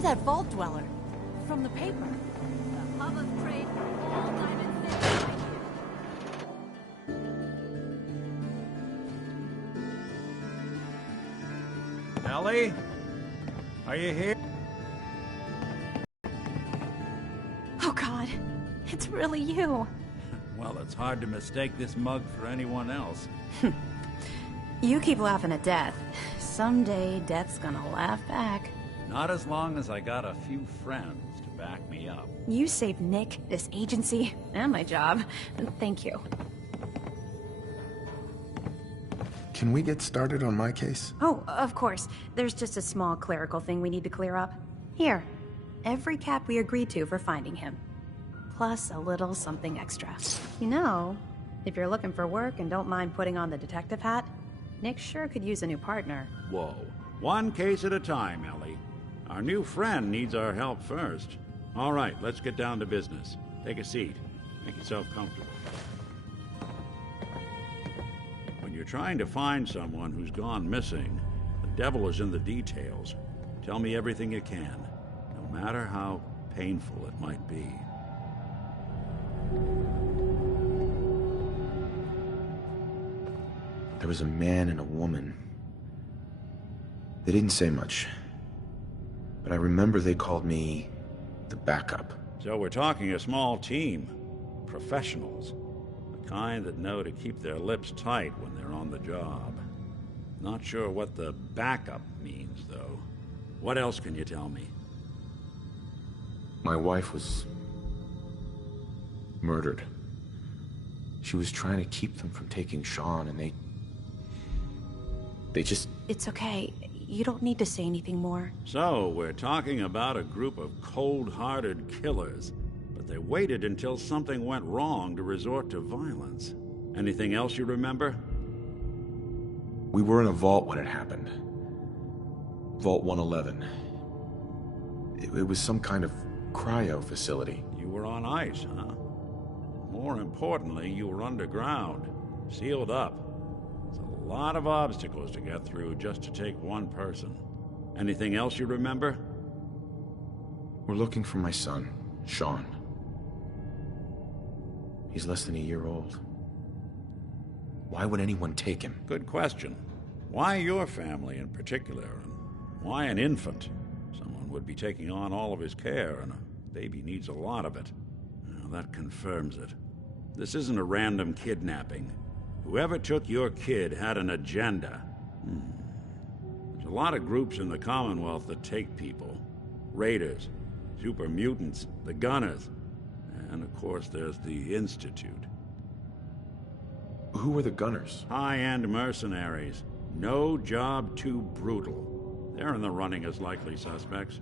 You're that vault dweller from the paper. The hub of trade for all diamond things, my dear. Ellie? Are you here? Oh God, it's really you. Well, it's hard to mistake this mug for anyone else. You keep laughing at death. Someday, death's gonna laugh back. Not as long as I got a few friends to back me up. You saved Nick, this agency, and my job. Thank you. Can we get started on my case? Oh, of course. There's just a small clerical thing we need to clear up. Here, every cap we agreed to for finding him. Plus a little something extra. You know, if you're looking for work and don't mind putting on the detective hat, Nick sure could use a new partner. Whoa. One case at a time, Ellie. Our new friend needs our help first. All right, let's get down to business. Take a seat. Make yourself comfortable. When you're trying to find someone who's gone missing, the devil is in the details. Tell me everything you can, no matter how painful it might be. There was a man and a woman. They didn't say much, but I remember they called me the backup. So we're talking a small team. Professionals. The kind that know to keep their lips tight when they're on the job. Not sure what the backup means, though. What else can you tell me? My wife was murdered. She was trying to keep them from taking Sean, and they just... It's okay. You don't need to say anything more. So, we're talking about a group of cold-hearted killers, but they waited until something went wrong to resort to violence. Anything else you remember? We were in a vault when it happened. Vault 111. It was some kind of cryo facility. You were on ice, huh? More importantly, you were underground, sealed up. It's a lot of obstacles to get through just to take one person. Anything else you remember? We're looking for my son, Sean. He's less than a year old. Why would anyone take him? Good question. Why your family in particular, and why an infant? Someone would be taking on all of his care, and a baby needs a lot of it. Well, that confirms it. This isn't a random kidnapping. Whoever took your kid had an agenda. There's a lot of groups in the Commonwealth that take people. Raiders, super mutants, the Gunners, and of course there's the Institute. Who were the Gunners? High-end mercenaries. No job too brutal. They're in the running as likely suspects.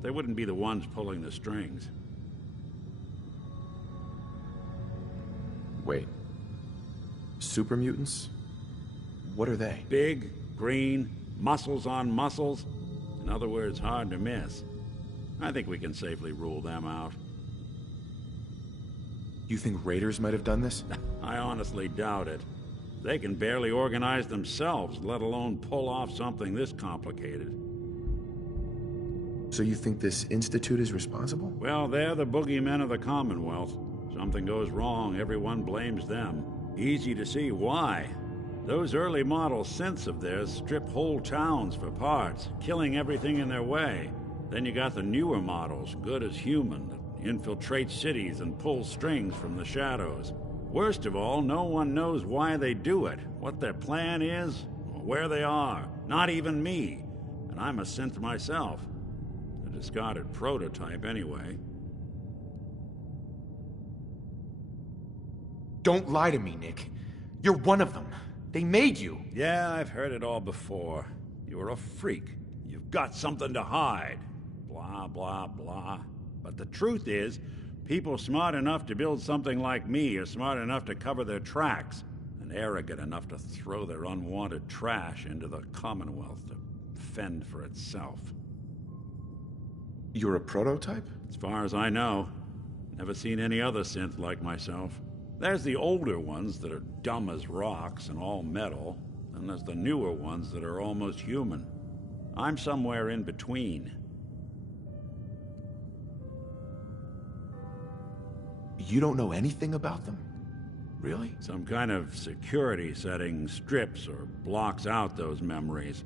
They wouldn't be the ones pulling the strings. Wait. Super mutants? What are they? Big, green, muscles on muscles. In other words, hard to miss. I think we can safely rule them out. You think raiders might have done this? I honestly doubt it. They can barely organize themselves, let alone pull off something this complicated. So you think this institute is responsible? Well, they're the boogeymen of the Commonwealth. Something goes wrong, everyone blames them. Easy to see why. Those early model synths of theirs strip whole towns for parts, killing everything in their way. Then you got the newer models, good as human, that infiltrate cities and pull strings from the shadows. Worst of all, no one knows why they do it, what their plan is, or where they are. Not even me. And I'm a synth myself. A discarded prototype anyway. Don't lie to me, Nick. You're one of them. They made you. Yeah, I've heard it all before. You're a freak. You've got something to hide. Blah, blah, blah. But the truth is, people smart enough to build something like me are smart enough to cover their tracks, and arrogant enough to throw their unwanted trash into the Commonwealth to fend for itself. You're a prototype? As far as I know. Never seen any other synth like myself. There's the older ones that are dumb as rocks and all metal, and there's the newer ones that are almost human. I'm somewhere in between. You don't know anything about them? Really? Some kind of security setting strips or blocks out those memories.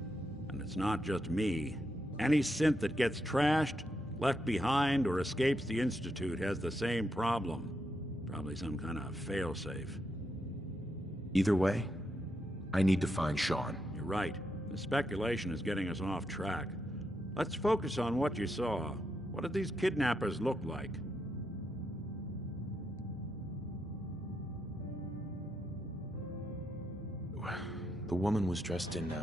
And it's not just me. Any synth that gets trashed, left behind, or escapes the Institute has the same problem. Probably some kind of failsafe. Either way, I need to find Sean. You're right. The speculation is getting us off track. Let's focus on what you saw. What did these kidnappers look like? The woman was dressed in,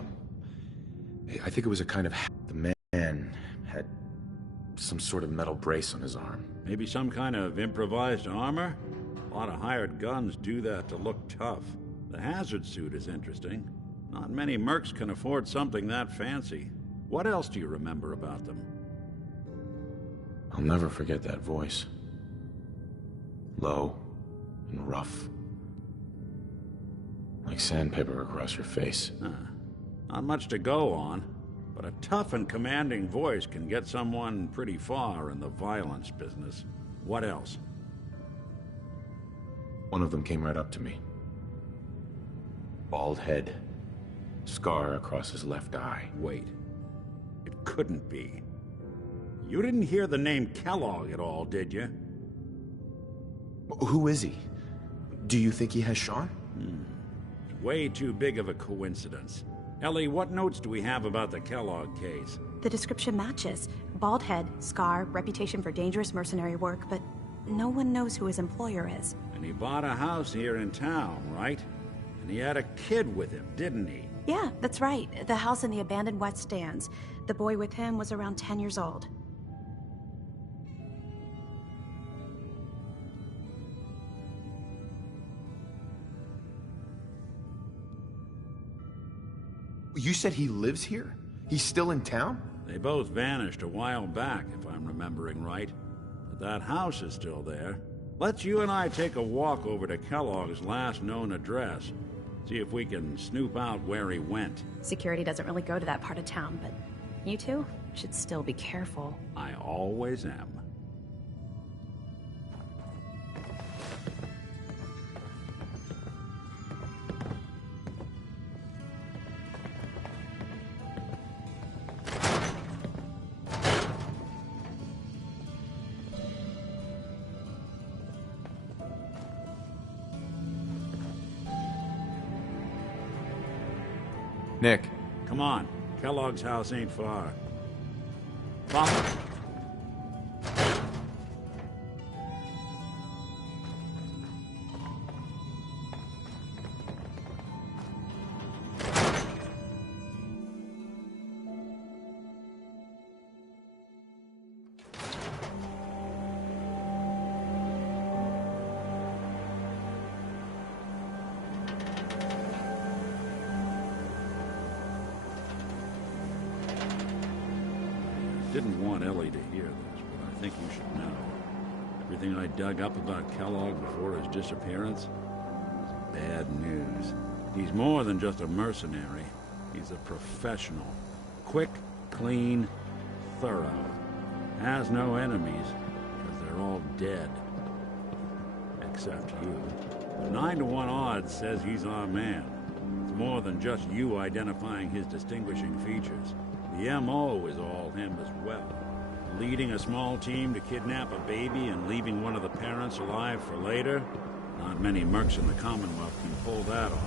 I think it was a kind of hat. The man had some sort of metal brace on his arm. Maybe some kind of improvised armor? A lot of hired guns do that to look tough. The hazard suit is interesting. Not many mercs can afford something that fancy. What else do you remember about them? I'll never forget that voice. Low and rough. Like sandpaper across your face. Not much to go on, but a tough and commanding voice can get someone pretty far in the violence business. What else? One of them came right up to me. Bald head. Scar across his left eye. Wait. It couldn't be. You didn't hear the name Kellogg at all, did you? Who is he? Do you think he has Sean? Way too big of a coincidence. Ellie, what notes do we have about the Kellogg case? The description matches. Bald head, scar, reputation for dangerous mercenary work, but no one knows who his employer is. And he bought a house here in town, right? And he had a kid with him, didn't he? Yeah, that's right. The house in the abandoned West Stands. The boy with him was around 10 years old. You said he lives here? He's still in town? They both vanished a while back, if I'm remembering right. But that house is still there. Let's you and I take a walk over to Kellogg's last known address. See if we can snoop out where he went. Security doesn't really go to that part of town, but you two should still be careful. I always am. Nick. Come on. Kellogg's house ain't far. Follow. Didn't want Ellie to hear this, but I think you should know. Everything I dug up about Kellogg before his disappearance is bad news. He's more than just a mercenary. He's a professional. Quick, clean, thorough. Has no enemies, because they're all dead. Except you. 9 to 1 odds says he's our man. It's more than just you identifying his distinguishing features. The MO is all him as well. Leading a small team to kidnap a baby and leaving one of the parents alive for later? Not many mercs in the Commonwealth can pull that off.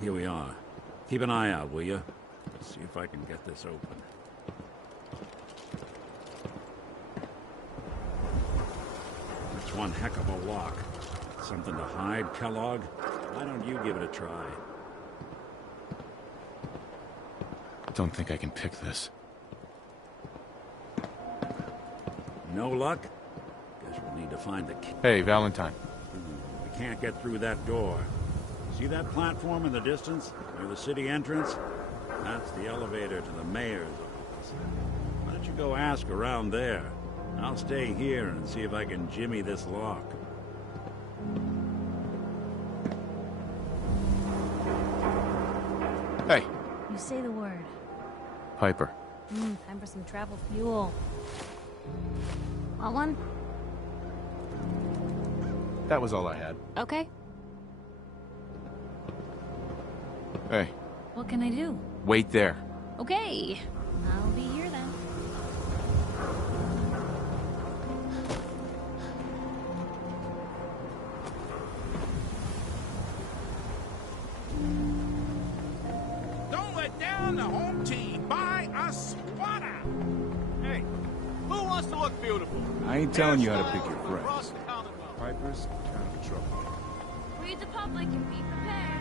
Here we are. Keep an eye out, will you? Let's see if I can get this open. That's one heck of a lock. Something to hide, Kellogg? Why don't you give it a try? Don't think I can pick this. No luck? Guess we'll need to find the key. Hey, Valentine. We can't get through that door. See that platform in the distance, near the city entrance? That's the elevator to the mayor's office. Why don't you go ask around there? I'll stay here and see if I can jimmy this lock. Hey, You say the word. Piper. Time for some travel fuel. Want one? That was all I had. Okay. Hey, What can I do? wait there. Okay. I'll be here then. Don't let down the home team. Buy a spotter. Hey, who wants to look beautiful? I ain't telling you how to pick your Across friends. the Commonwealth. Piper's kind of a trouble. Read the public and be prepared.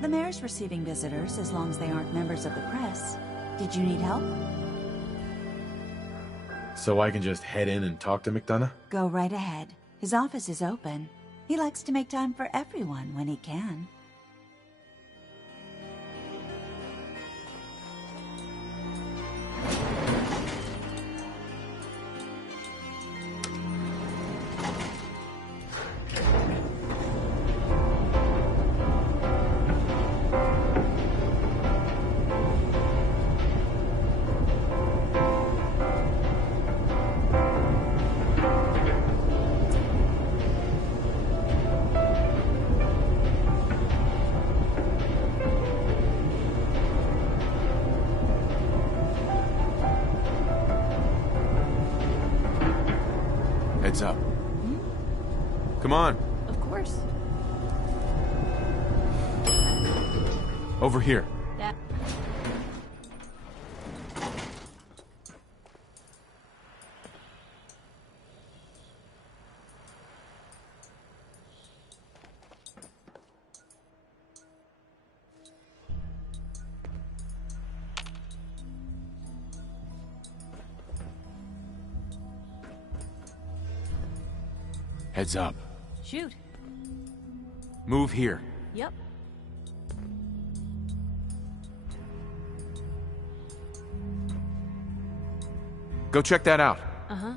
The mayor's receiving visitors as long as they aren't members of the press. Did you need help? So I can just head in and talk to McDonough? Go right ahead. His office is open. He likes to make time for everyone when he can. Heads up. Come on, Of course. over here. That. Heads up. Shoot. Move here. Yep. Go check that out. Uh-huh.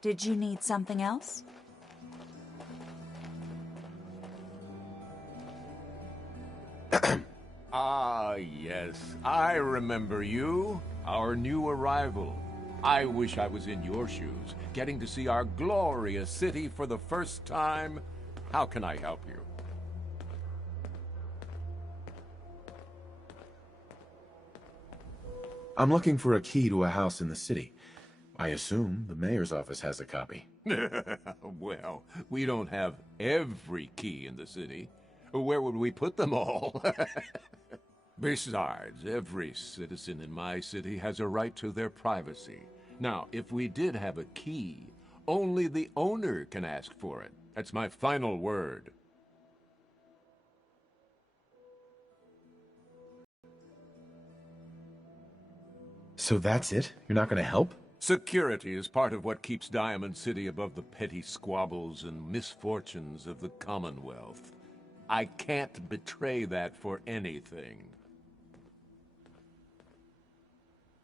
Did you need something else? Ah, yes. I remember you. Our new arrival. I wish I was in your shoes, getting to see our glorious city for the first time. How can I help you? I'm looking for a key to a house in the city. I assume the mayor's office has a copy. Well, we don't have every key in the city. Where would we put them all? Besides, every citizen in my city has a right to their privacy. Now, if we did have a key, only the owner can ask for it. That's my final word. So that's it? You're not going to help? Security is part of what keeps Diamond City above the petty squabbles and misfortunes of the Commonwealth. I can't betray that for anything.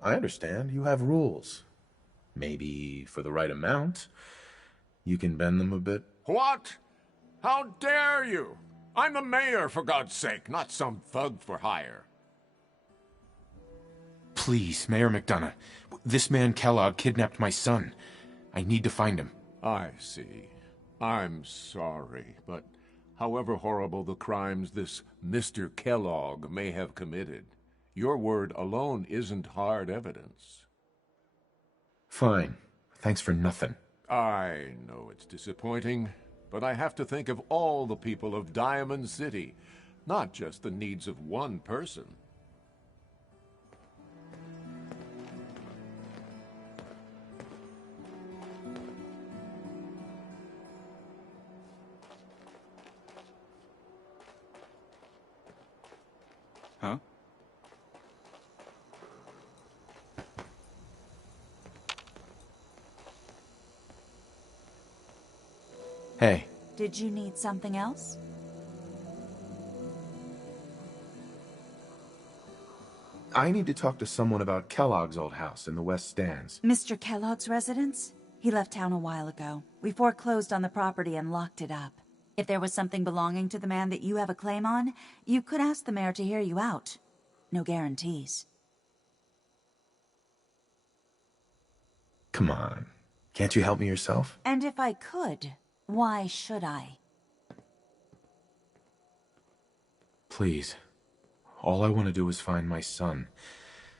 I understand. You have rules. Maybe for the right amount, you can bend them a bit. What? How dare you? I'm the mayor, for God's sake, not some thug for hire. Please, Mayor McDonough. This man Kellogg kidnapped my son. I need to find him. I see. I'm sorry, but however horrible the crimes this Mr. Kellogg may have committed, your word alone isn't hard evidence. Fine. Thanks for nothing. I know it's disappointing, but I have to think of all the people of Diamond City, not just the needs of one person. Huh? Hey. Did you need something else? I need to talk to someone about Kellogg's old house in the West Stands. Mr. Kellogg's residence? He left town a while ago. We foreclosed on the property and locked it up. If there was something belonging to the man that you have a claim on, you could ask the mayor to hear you out. No guarantees. Come on. Can't you help me yourself? And if I could, why should I? Please. All I want to do is find my son.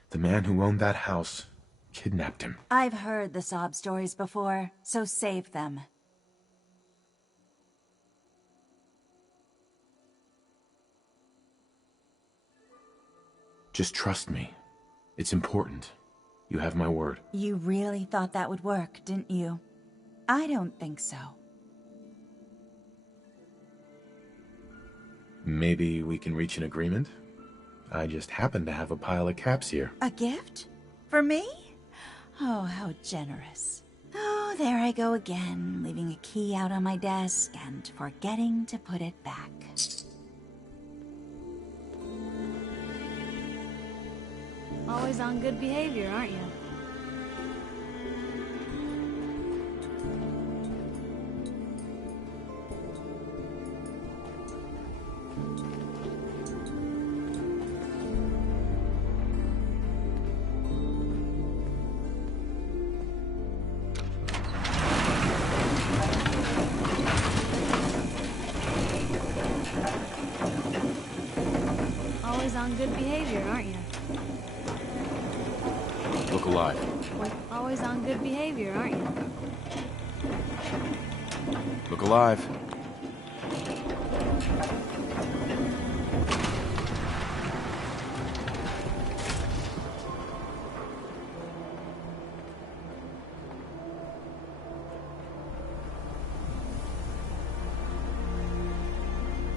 The man who owned that house kidnapped him. I've heard the sob stories before, so save them. Just trust me. It's important. You have my word. You really thought that would work, didn't you? I don't think so. Maybe we can reach an agreement? I just happen to have a pile of caps here. A gift? For me? Oh, how generous. Oh, there I go again, leaving a key out on my desk and forgetting to put it back. Always on good behavior, aren't you? Always on good behavior, aren't you? Look alive. Always on good behavior, aren't you? Look alive.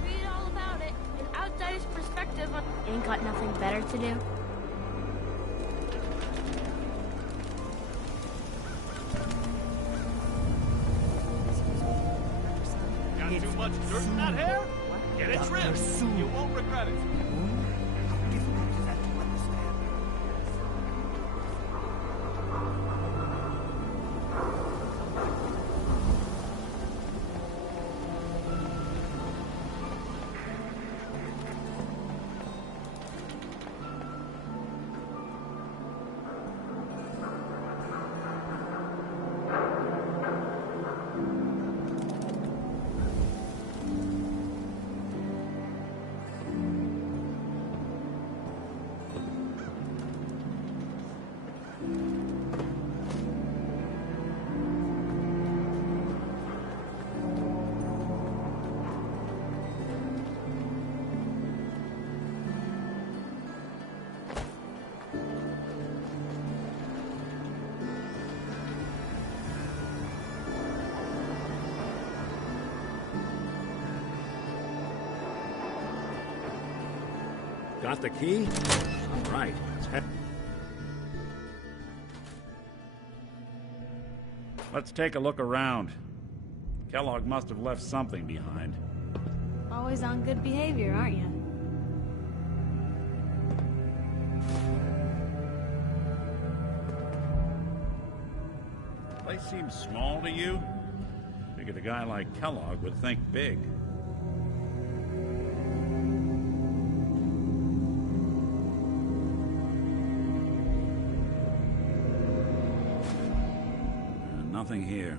Read all about it. An outsider's perspective on... Ain't got nothing better to do? Got too much dirt in that hair? Get it trimmed. You won't regret it. How difficult is that to understand? Got the key? All right, let's head. Let's take a look around. Kellogg must have left something behind. Always on good behavior, aren't you? place seem small to you? Figured a guy like Kellogg would think big. Nothing here.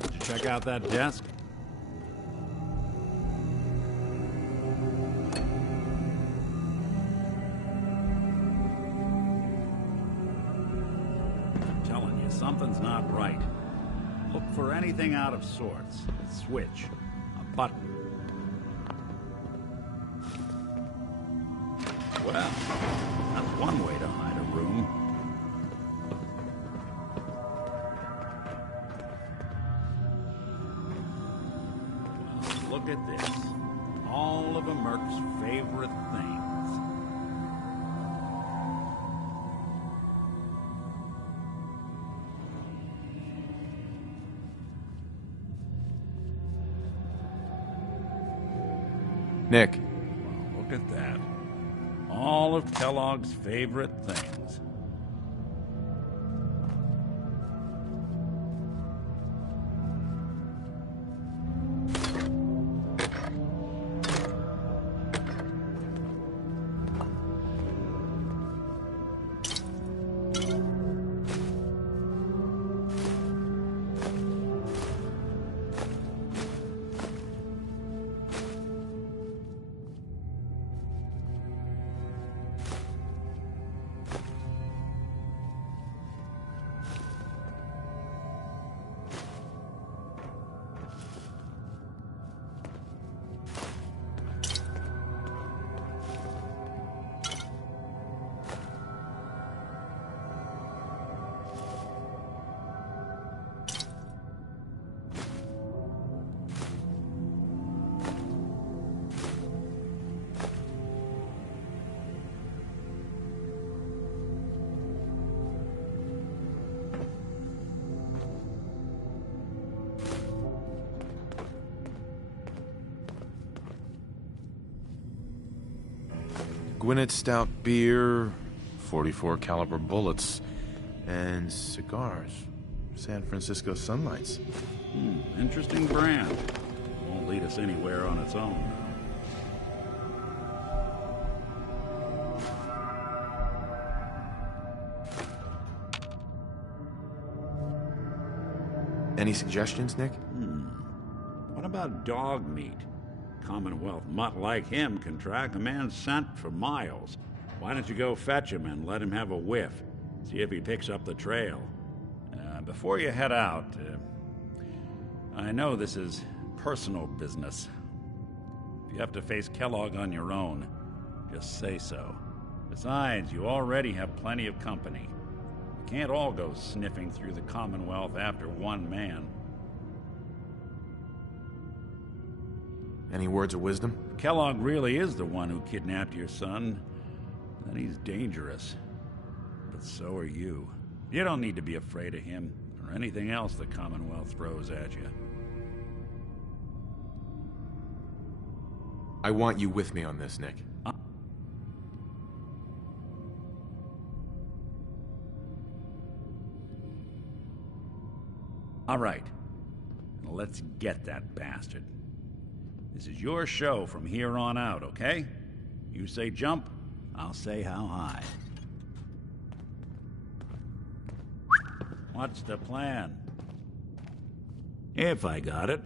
Did you check out that desk? I'm telling you, something's not right. Look for anything out of sorts. A switch. A button. Well, that's one way to hide a room. Look at this. All of a Merc's favorite things. Nick. Well, look at that. All of Kellogg's favorite things. Gwinnett Stout beer, 44 caliber bullets, and cigars. San Francisco Sunlights. Interesting brand. Won't lead us anywhere on its own. Any suggestions, Nick? What about dog meat? Commonwealth mutt like him can track a man's scent for miles. Why don't you go fetch him and let him have a whiff? See if he picks up the trail. Before you head out, I know this is personal business. If you have to face Kellogg on your own, just say so. Besides, you already have plenty of company. You can't all go sniffing through the Commonwealth after one man. Any words of wisdom? Kellogg really is the one who kidnapped your son. Then he's dangerous. But so are you. You don't need to be afraid of him or anything else the Commonwealth throws at you. I want you with me on this, Nick. All right. Now let's get that bastard. This is your show from here on out, okay? You say jump, I'll say how high. What's the plan? If I got it.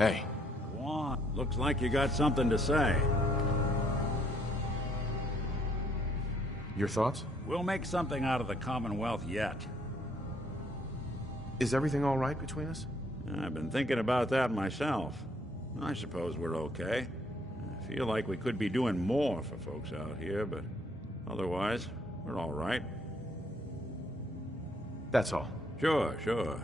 Hey. Go on. Looks like you got something to say. Your thoughts? We'll make something out of the Commonwealth yet. Is everything all right between us? I've been thinking about that myself. I suppose we're okay. I feel like we could be doing more for folks out here, but otherwise, we're all right. That's all. Sure, sure.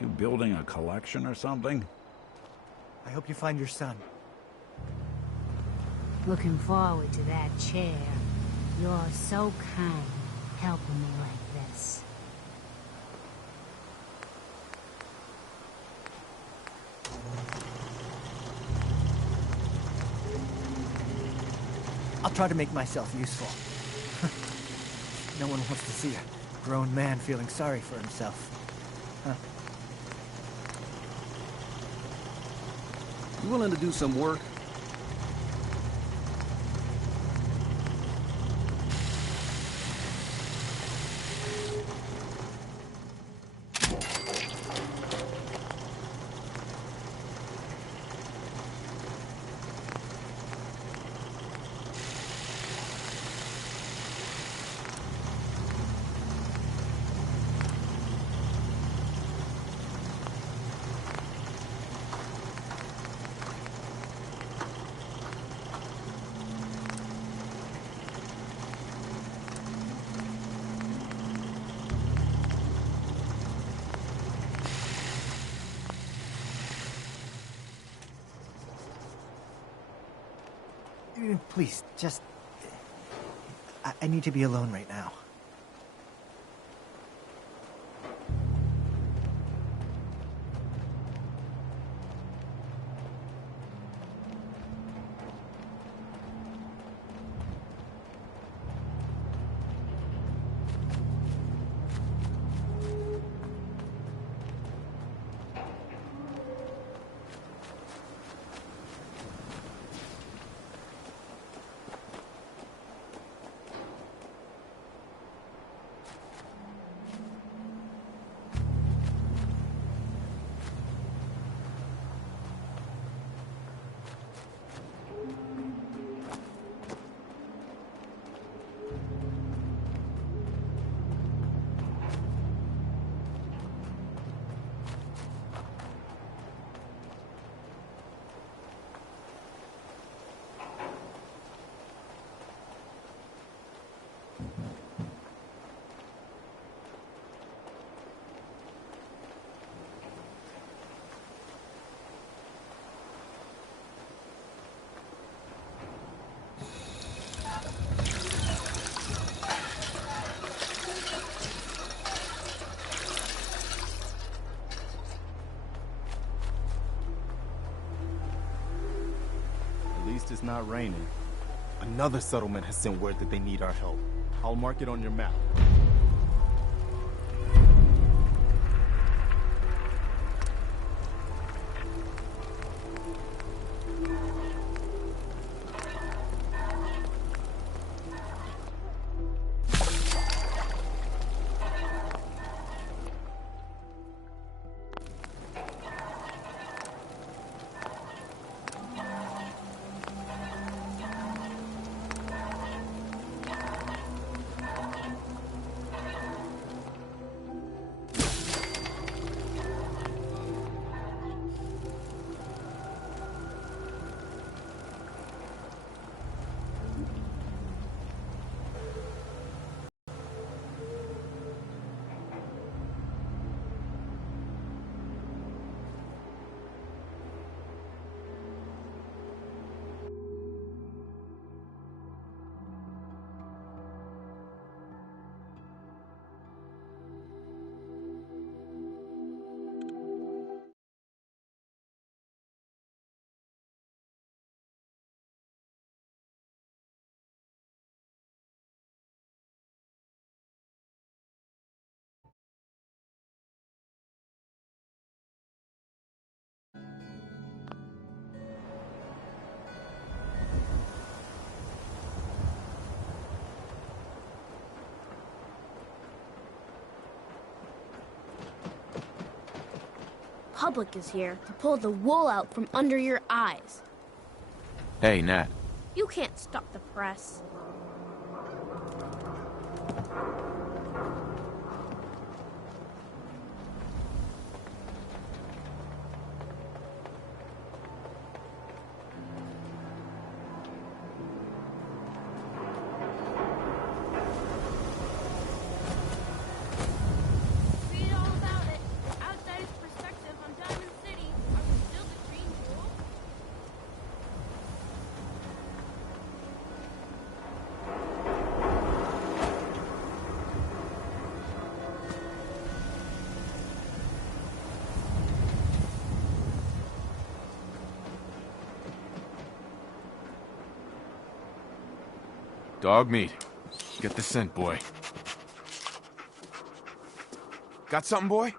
You building a collection or something? I hope you find your son. Looking forward to that chair. You're so kind, helping me like this. I'll try to make myself useful. No one wants to see a grown man feeling sorry for himself. Huh. You willing to do some work? Please, just... I need to be alone right now. It's not raining. Another settlement has sent word that they need our help. I'll mark it on your map. public is here to pull the wool out from under your eyes. Hey, Nat. You can't stop the press. Read all about it. An outsider's perspective on Diamond City. Are we still the green jewel? Dog meat. Get the scent, boy. Got something, boy?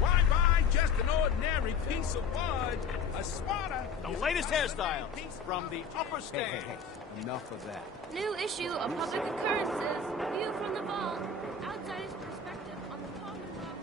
Why buy just an ordinary piece of wood? A swatter. The latest hairstyle from the upper stand. Enough of that. New issue of Public Occurrences. View from the vault. An outsider's perspective on the Commonwealth.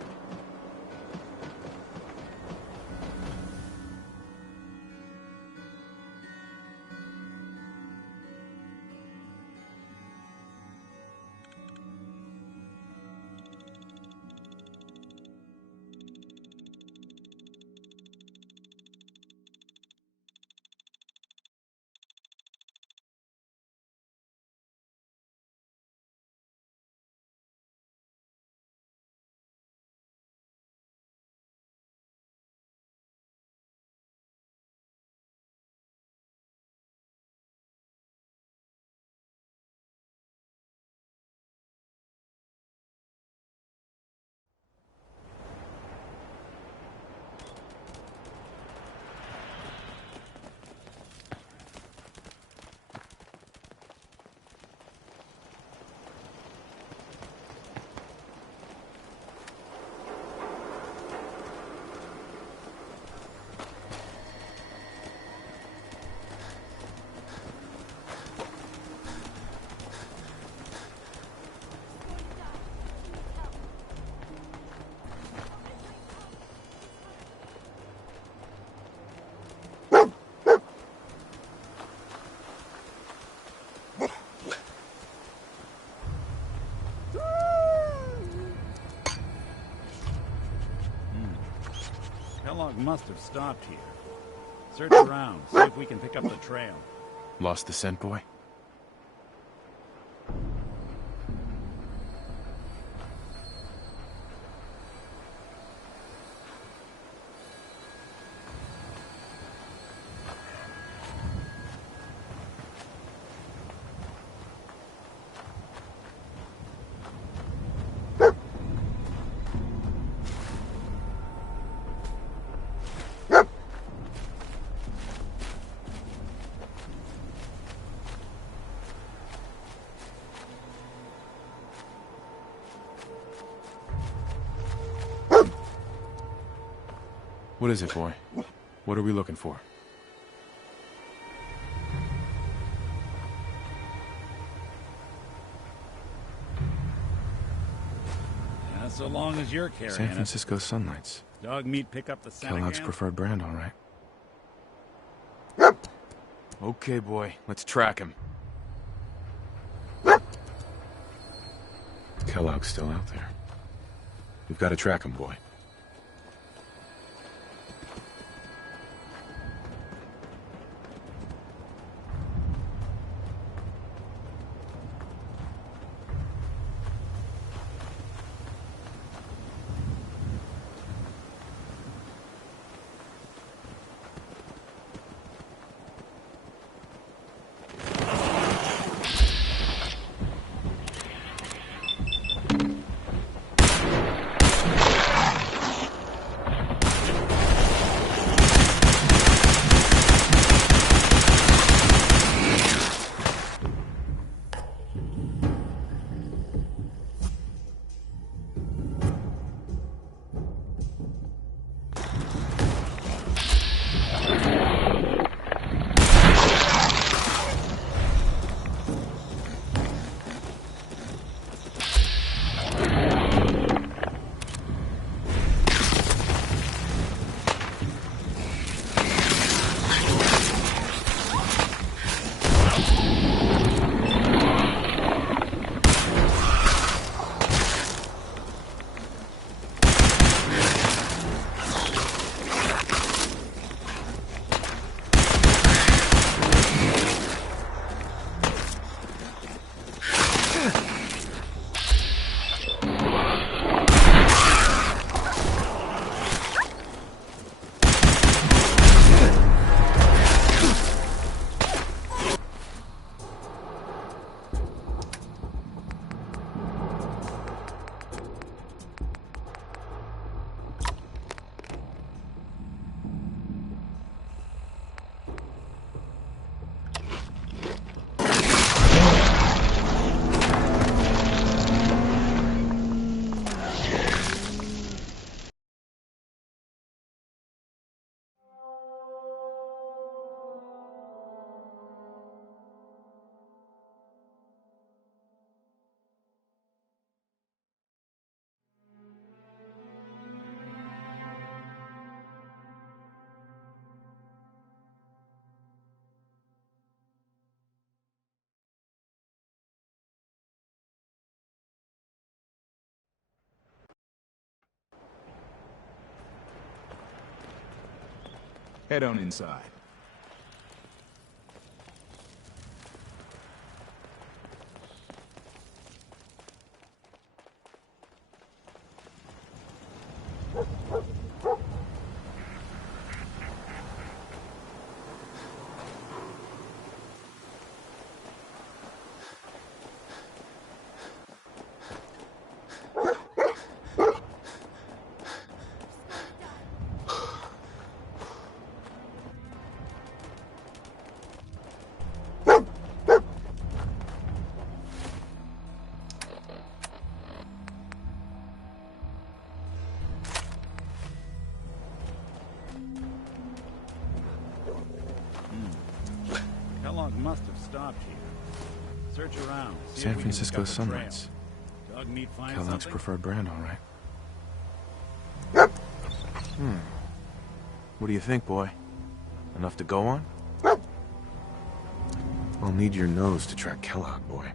Kellogg must have stopped here. Search around, see if we can pick up the trail. Lost the scent, boy? What is it, boy? What are we looking for? Yeah, so long as you're carrying San Francisco Sunlights. it. Dog meat pick up the scent Kellogg's again? preferred brand, all right. Okay, boy. Let's track him. Kellogg's still out there. We've got to track him, boy. Head on inside. Kellogg must have stopped here. Search around. See San if we can Francisco discover trail. Sunlights. Dog meat find Kellogg's something? preferred brand, all right. What do you think, boy? Enough to go on? I'll need your nose to track Kellogg, boy.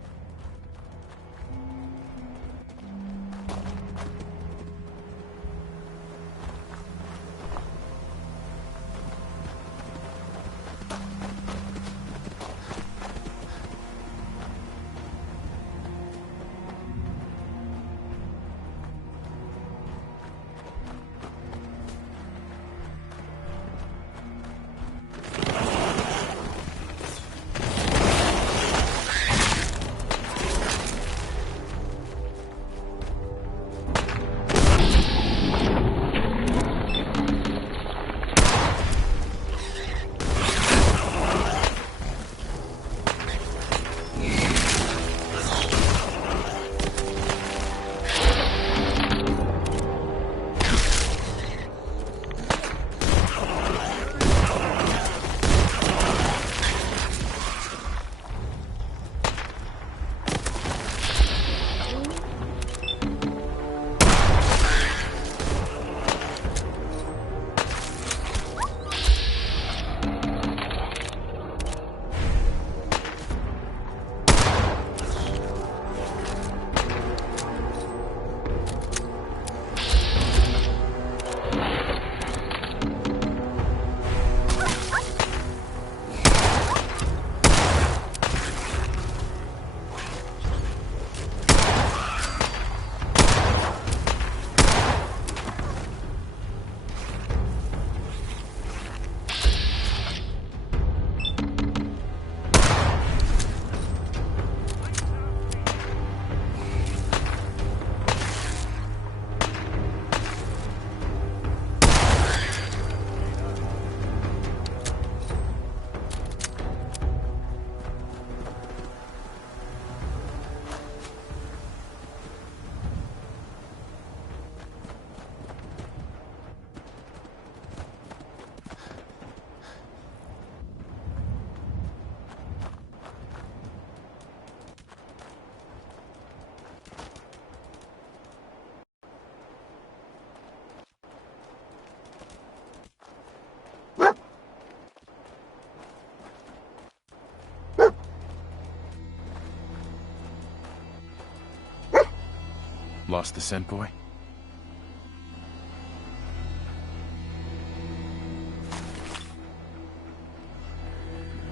Lost the scent, boy?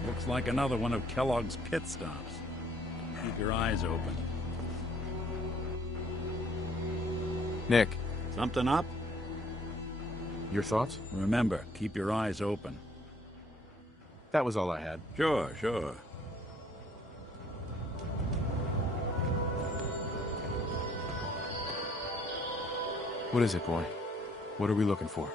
Looks like another one of Kellogg's pit stops. Keep your eyes open. Nick. Something up? Your thoughts? Remember, keep your eyes open. That was all I had. Sure, sure. What is it, boy? What are we looking for?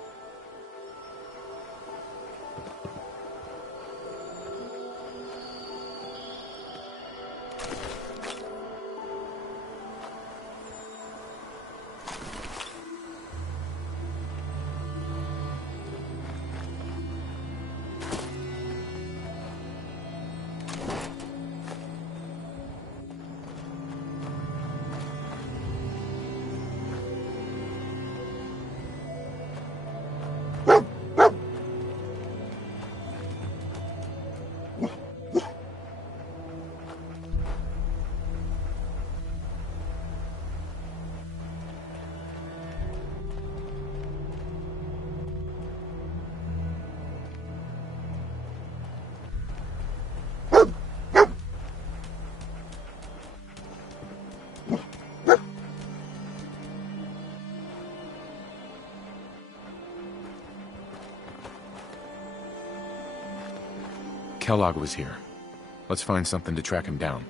Kellogg was here. Let's find something to track him down.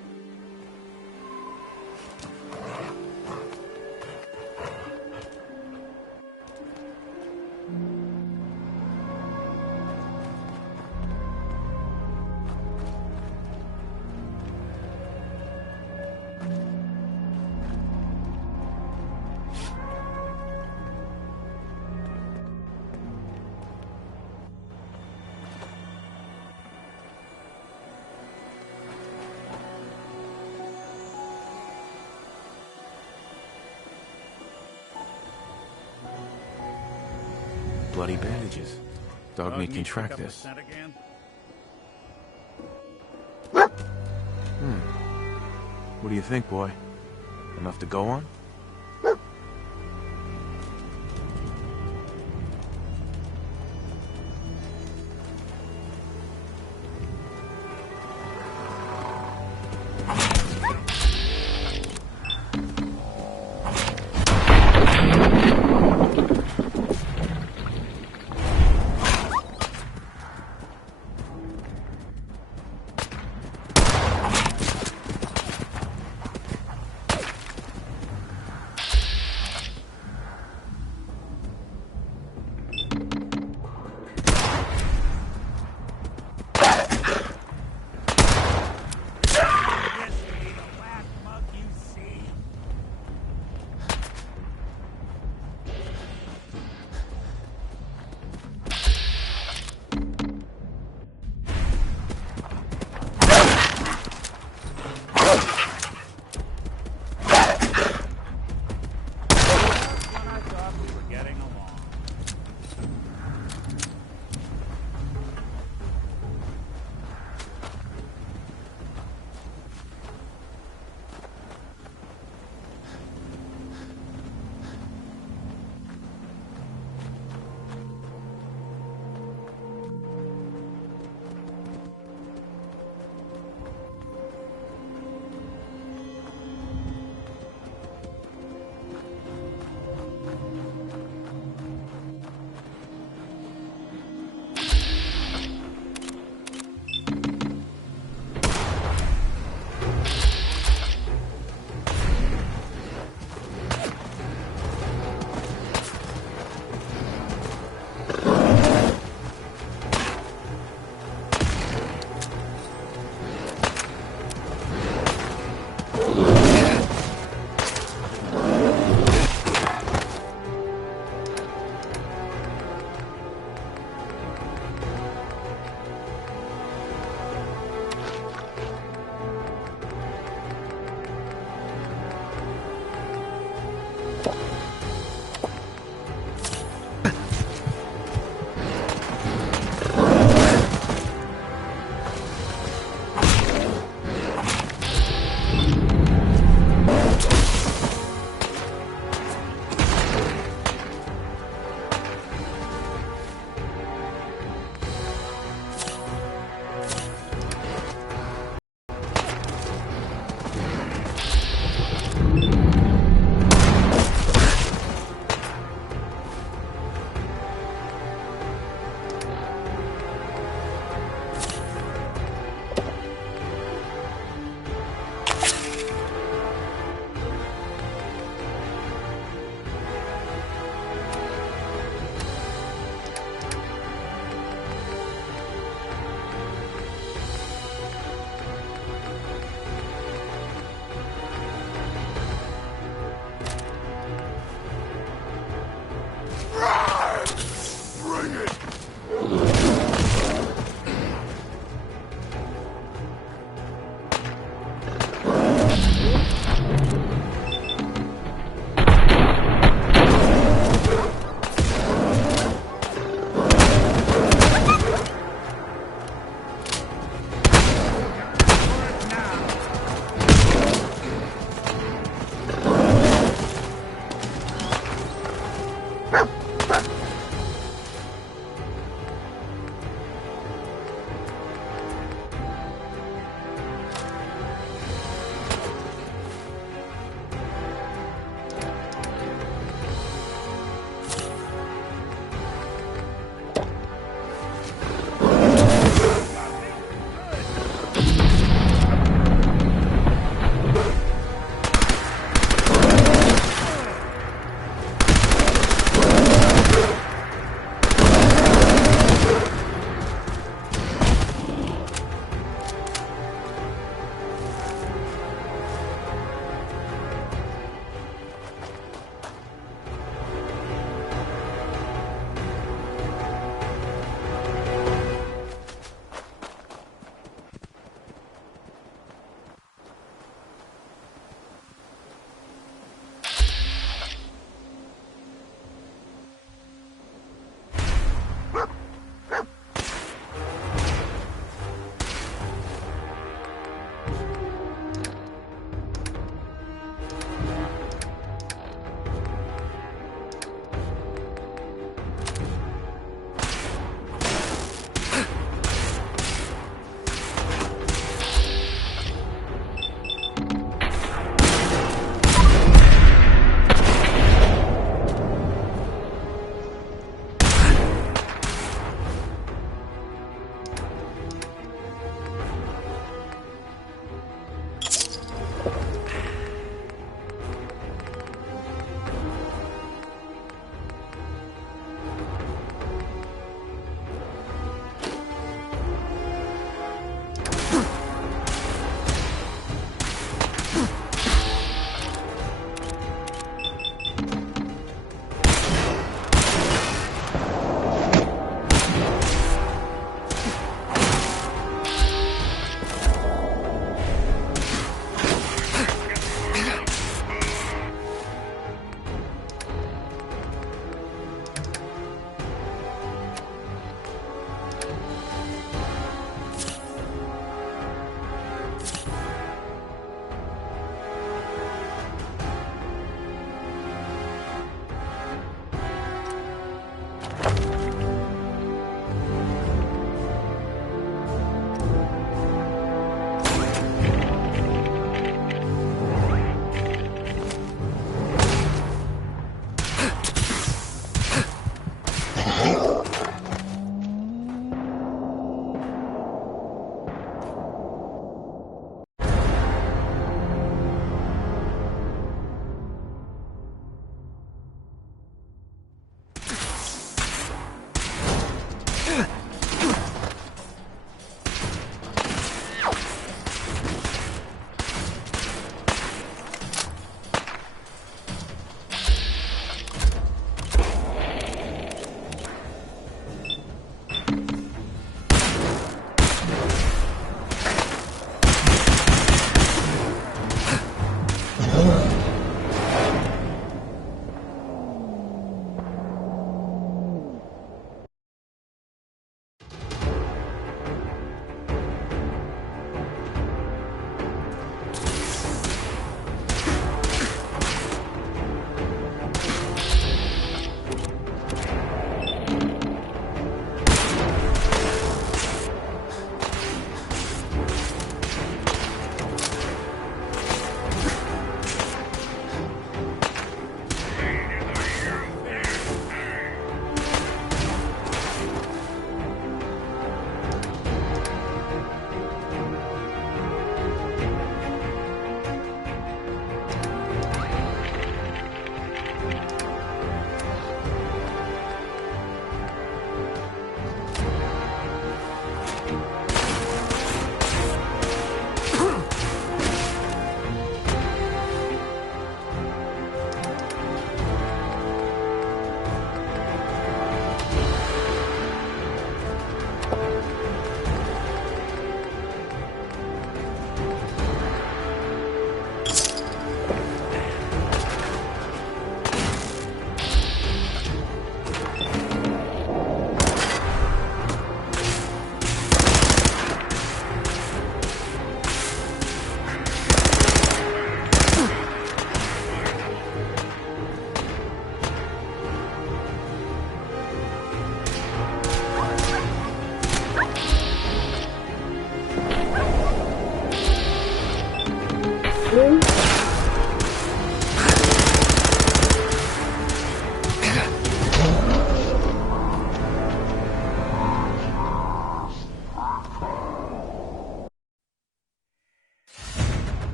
Bloody bandages. Dog meat can track this. What do you think, boy? Enough to go on?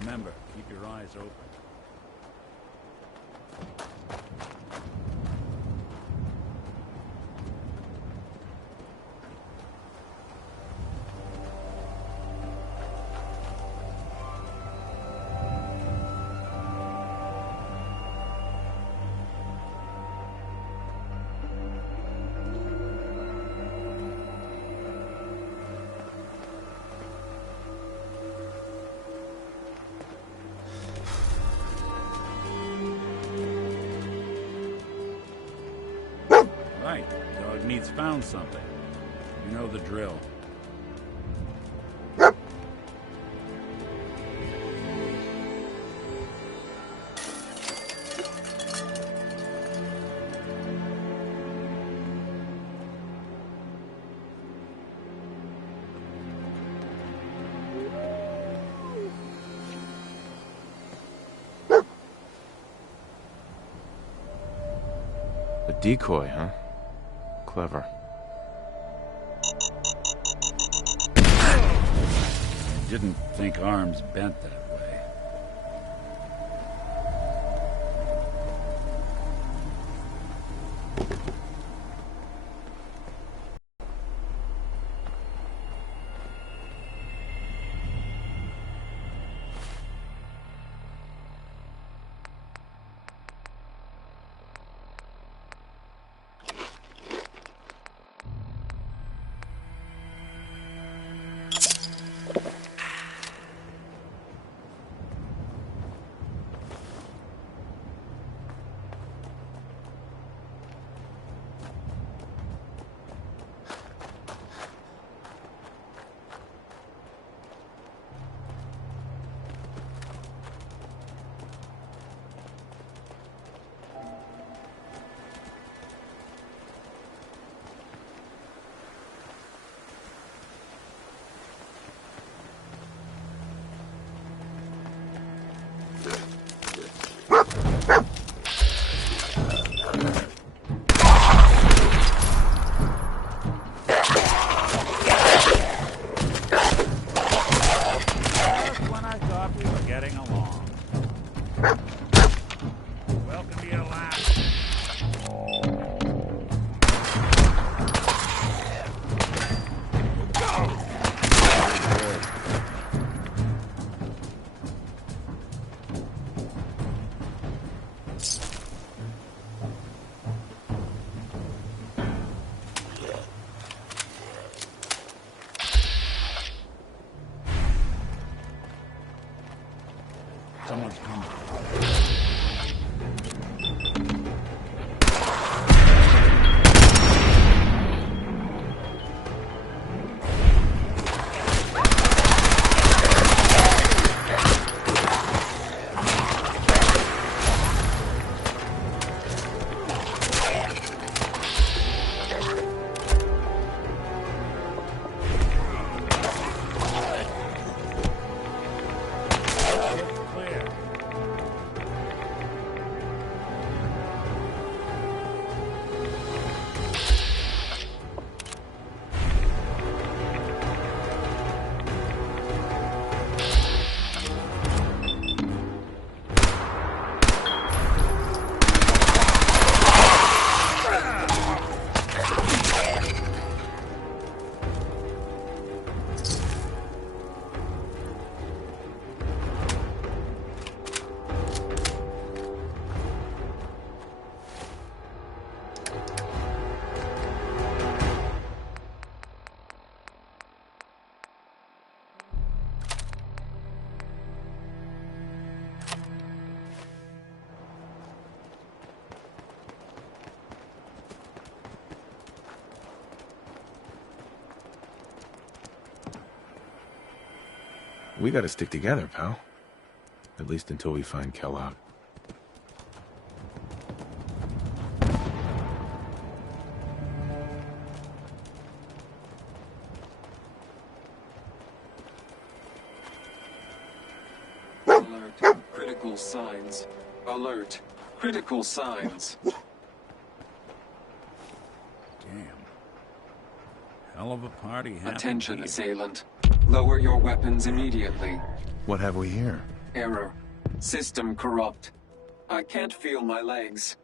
Remember, keep your eyes open. Right. Dog meat's found something. You know the drill. decoy, huh? Clever. Didn't think arms bent that way. Someone's coming. We gotta stick together, pal. At least until we find Kellogg. Alert. Critical signs. Alert. Critical signs. Damn. Hell of a party happened. Attention, assailant. Lower your weapons immediately. What have we here? Error. System corrupt. I can't feel my legs.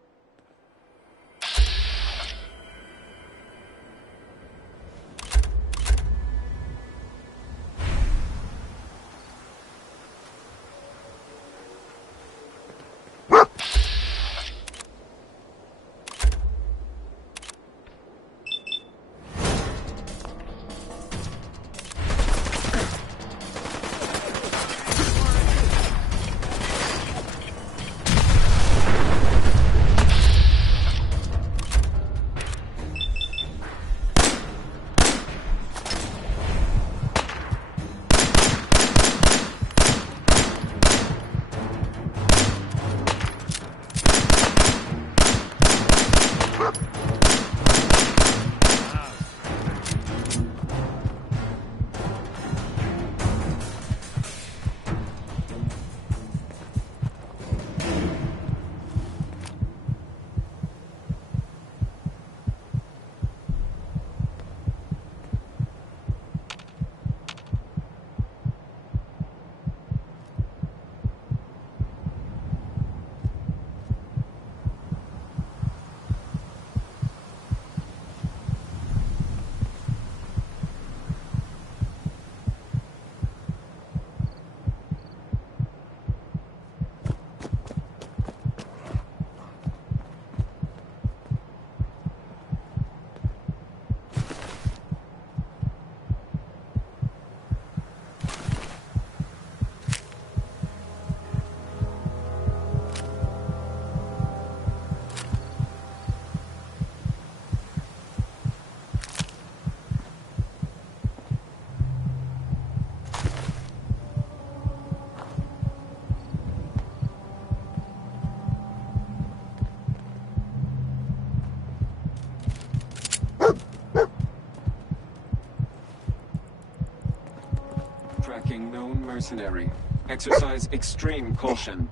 mercenary. Exercise extreme caution.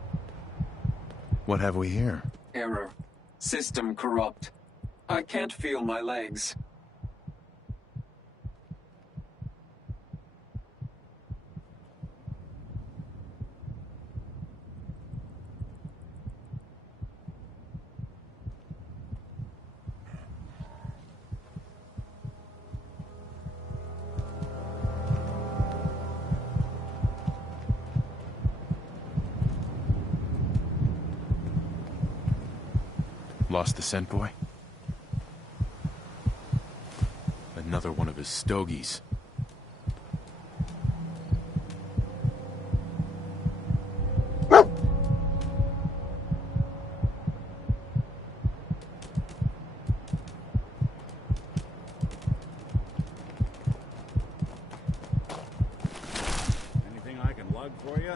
What have we here? Error. System corrupt. I can't feel my legs. Lost the scent, boy? Another one of his stogies. Anything I can lug for you?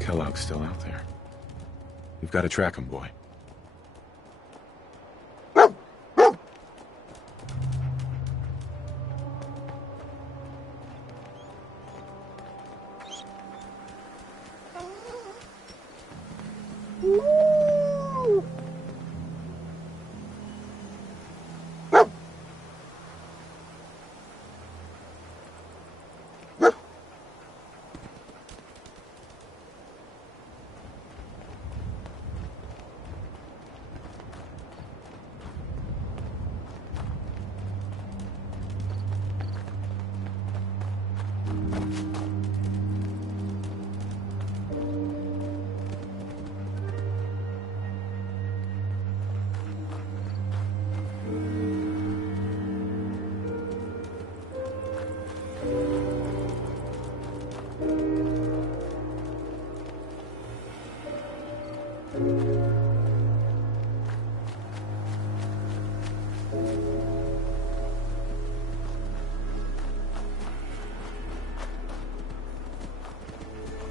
Kellogg's still out there. We've got to track him, boy.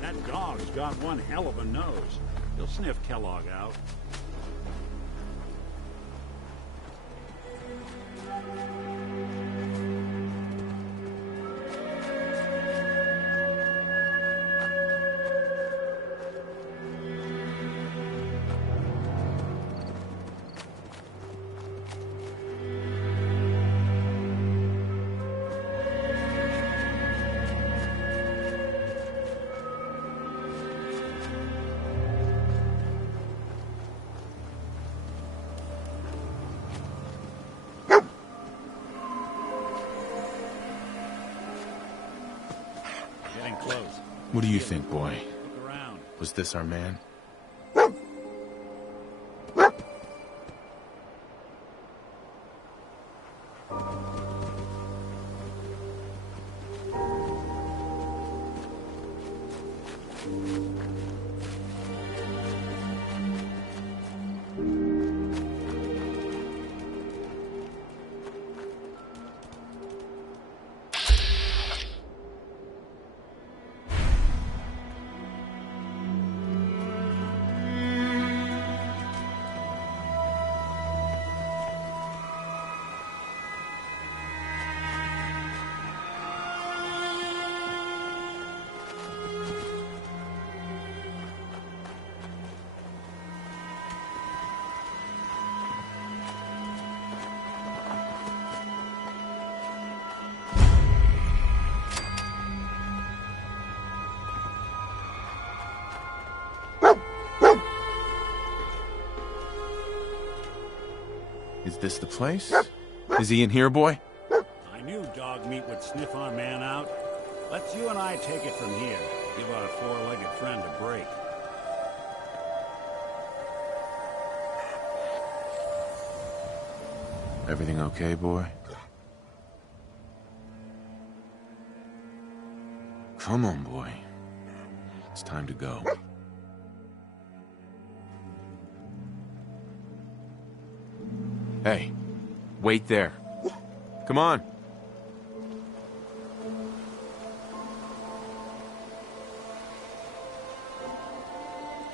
That dog's got one hell of a nose. He'll sniff Kellogg out. Getting close. What do you think, boy? Look around. Was this our man? this the place? Is he in here, boy? I knew dog meat would sniff our man out. Let's you and I take it from here. Give our four-legged friend a break. Everything okay, boy? Come on, boy. It's time to go. Hey, wait there. Come on.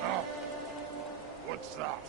Oh, what's that?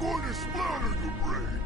Going to splatter your brain.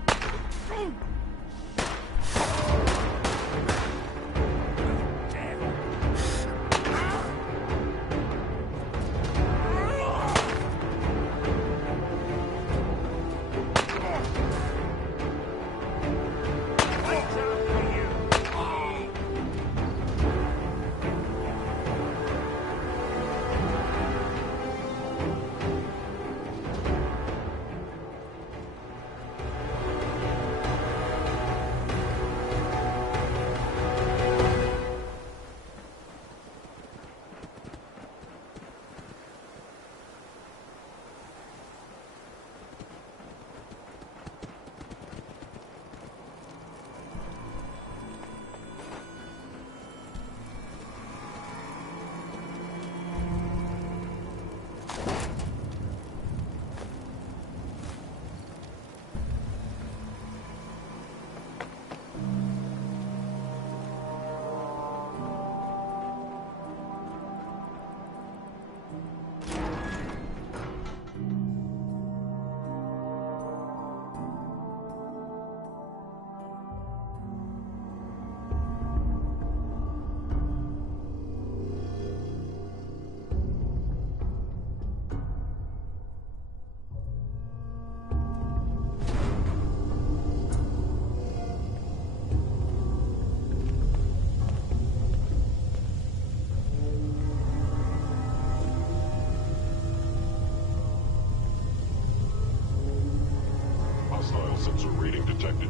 Hostile sensor reading detected.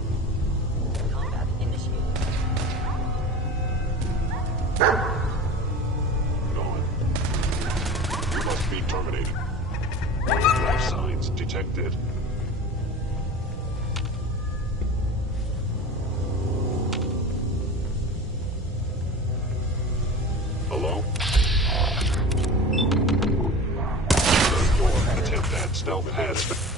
Combat initiated. Going. You must be terminated. Life signs detected. Hello? Third door. Attempt that stealth pass.